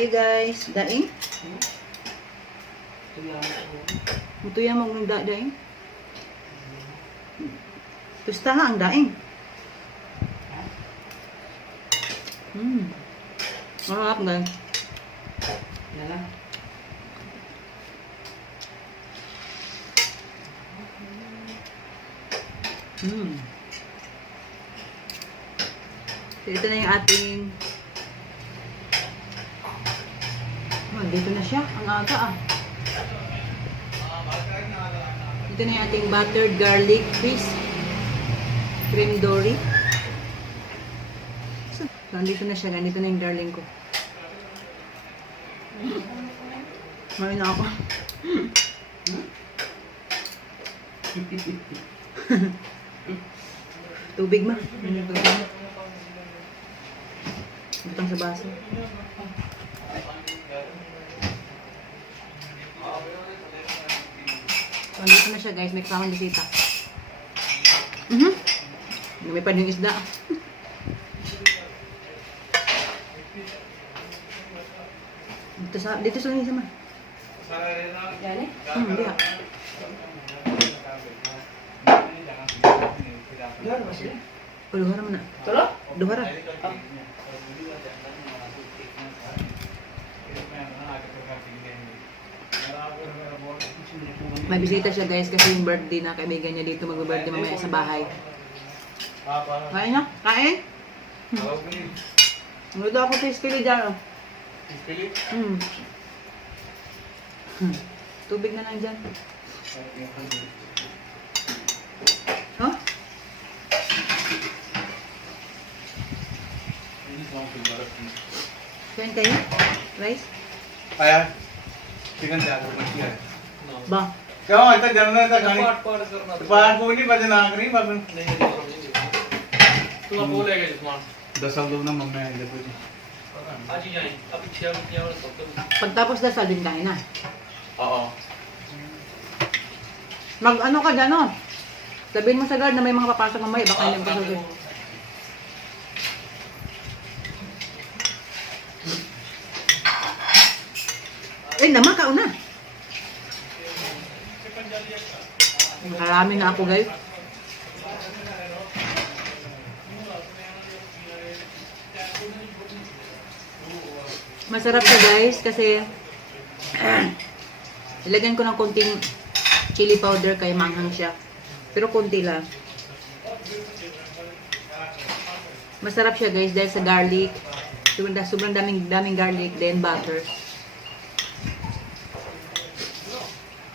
tayo guys. Daing. Ito yan mong daing. Tusta nga ang daing. Masarap guys. Yan lang. So, ito na yung ating dito na siya. Ang aga Ito na yung ating buttered garlic cream Dory. So, nandito na siya. Nandito na yung darling ko. Marin na ako. Tubig ma. Butang sa baso. So, andito na siya guys. May kasamang bisita. Lumipad yung isda. Dito sa langis sama. Yan eh? Hindi ha. Yan ba sila? Duhara mo na. Tolo? Duhara. May bisita siya guys kasi yung birthday na kaibigan niya dito mag-birthday mamaya sa bahay. Kain na? Kain? Ngulo ako sa ispili dyan. Ispili? Tubig na lang dyan. Huh? Kain kayo? Rice? Ayan. Chicken jago machia. Ba? क्यों ऐसा करना था खाने बाहर को नहीं बजे ना करी बाबू तू अब बोलेगा जिसमान 10 साल लोग ना मम्मी आए देखो जी आज ही जाएं अभी 6 बजे और सब Pagtapos dasal din kain na. oo Mag ano ka dyan o? Sabihin mo sa guard na may mga papasok mamaya. Baka hindi mo pasok. Naman kauna. Marami na ako guys. Masarap siya guys kasi ilagyan ko ng konting chili powder kay manghang siya. Pero konti lang. Masarap siya guys dahil sa garlic. Sobrang daming garlic, then butter.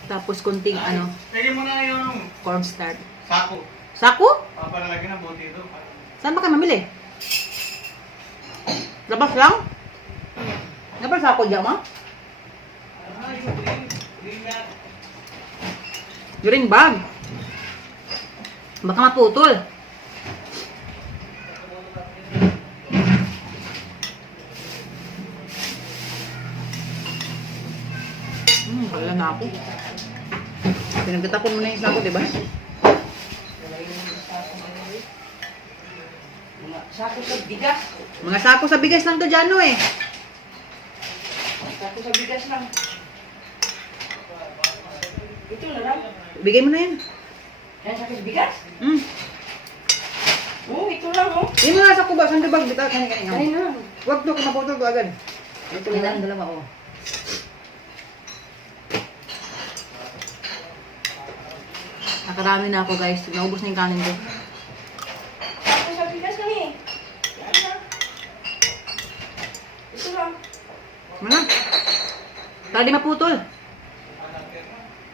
Tapos konting lagyan mo na yung cornstarch. sako Sako? para lagyan ng bote ito Saan ba kayo mamili? Labas lang? Labas sako dyan ma? Green bag. Baka maputol. Wala na ako. Pinagtatapon mo na yung sako, diba? Mga sako sa bigas. Mga sako sa bigas lang to dyan, no eh. Sako sa bigas lang. Ito na lang. Bigay mo na yan. Yan sako sa bigas? Ito lang oh. Yung mga sako ba? Saan ka ba? Kanin. Kanina lang. Huwag to, kung maputol ko agad. Ito na lang. Dalawa, oh. Nakarami na ako guys. Naubos na yung kanin ko. Sako sa bigas lang eh. Yan lang. Ito lang. Ano? Para di maputol.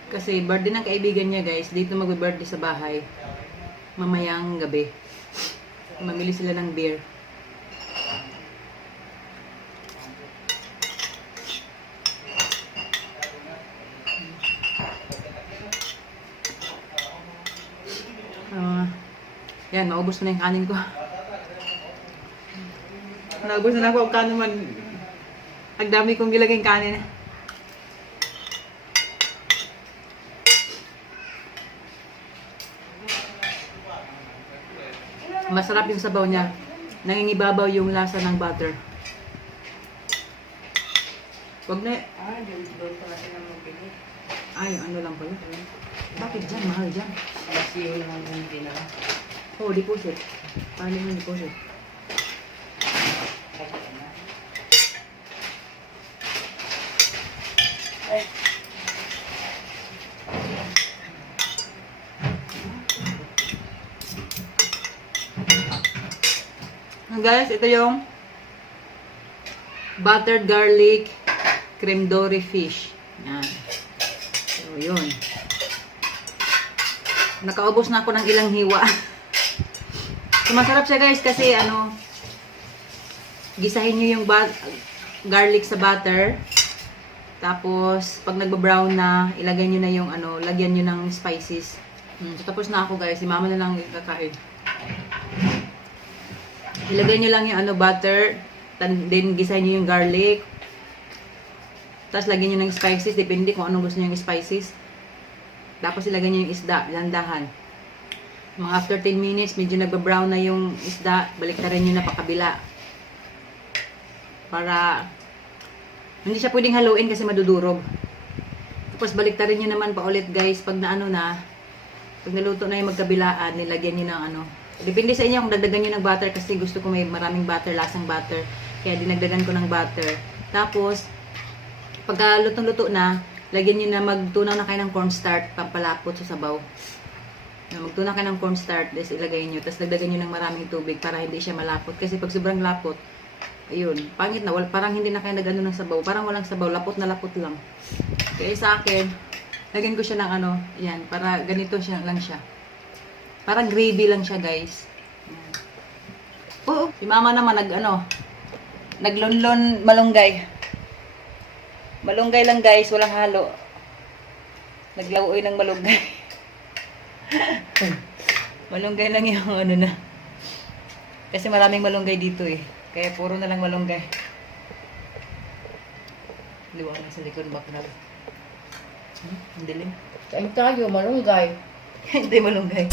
Kasi birthday ng kaibigan niya guys. Dito mag-birthday sa bahay. Mamayang gabi. Mamili sila ng beer. Yan, maubos na yung kanin ko. Naubos na ako ang kanin man. Ang dami kong gilagay yung kanin. Masarap yung sabaw niya. Nangingibabaw yung lasa ng butter. Wag na. Doon pa natin ang magbili. Ay, ano lang pala. Bakit dyan? Mahal dyan. Basiyo lang ang hindi na. Oh, deposit. Paano yung deposit? Ay, Guys, ito yung buttered garlic cream dory fish. Yan. So, yun. Nakaubos na ako ng ilang hiwa. So, masarap siya guys kasi ano, gisahin nyo yung garlic sa butter. Tapos, pag nagba-brown na, ilagay nyo na yung ano, lagyan nyo ng spices. So, tapos na ako guys. Si mama na lang kakain. Ilagay nyo lang yung ano, butter. Then, gisahin nyo yung garlic. Tapos, lagyan nyo ng spices. Depende kung anong gusto nyo yung spices. Tapos, ilagay nyo yung isda. Landahan. Mga after 10 minutes, medyo nagba-brown na yung isda. Baliktarin nyo na pakabila. Para, hindi siya pwedeng haluin kasi madudurog. Tapos, baliktarin nyo naman pa ulit guys. Pag naano na, pag naluto na yung magkabilaan, nilagyan nyo ng ano. Depende sa inyo kung dagdagan nyo ng butter kasi gusto ko may maraming butter, lasang butter. Kaya dinagdagan ko ng butter. Tapos, pagka lutong-luto na, lagyan nyo na magtunaw na kayo ng cornstarch, pampalapot sa sabaw. Magtunaw kayo ng cornstarch, tapos ilagay nyo. Tapos dagdagan nyo ng maraming tubig para hindi siya malapot. Kasi pag sobrang lapot, ayun, pangit na. Parang hindi na kayo nagano ng sabaw. Parang walang sabaw, lapot na lapot lang. Kaya sa akin, lagyan ko siya ng ano, yan, para ganito siya lang siya. Parang gravy lang siya, guys. Oo. Si mama naman naglonlon malunggay. Malunggay lang, guys. Walang halo. Naglawoy ng malunggay. Malunggay lang yung ano na. Kasi maraming malunggay dito eh. Kaya puro na lang malunggay. Liwang na sa likod bakal. Ang dilim. kain tayo, malunggay. Hindi malunggay.